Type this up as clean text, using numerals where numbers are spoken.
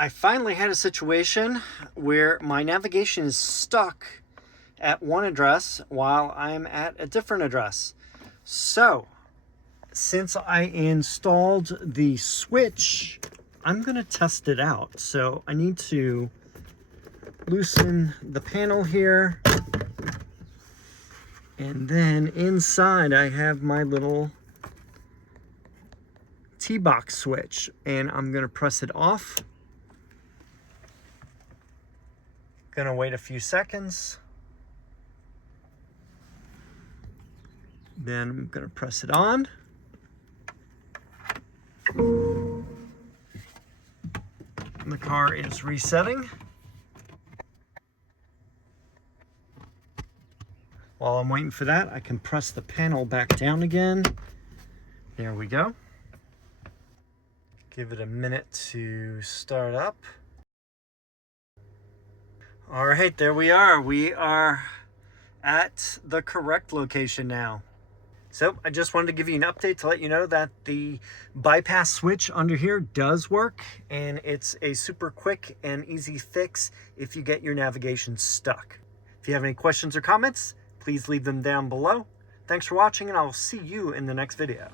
I finally had a situation where my navigation is stuck at one address while I'm at a different address. So, since I installed the switch, I'm going to test it out. So I need to loosen the panel here. And then inside I have my little T-box switch, and I'm going to press it off. Gonna wait a few seconds. Then I'm gonna press it on. And the car is resetting. While I'm waiting for that, I can press the panel back down again. There we go. Give it a minute to start up. All right, there we are. We are at the correct location now. So I just wanted to give you an update to let you know that the bypass switch under here does work, and it's a super quick and easy fix if you get your navigation stuck. If you have any questions or comments, please leave them down below. Thanks for watching, and I'll see you in the next video.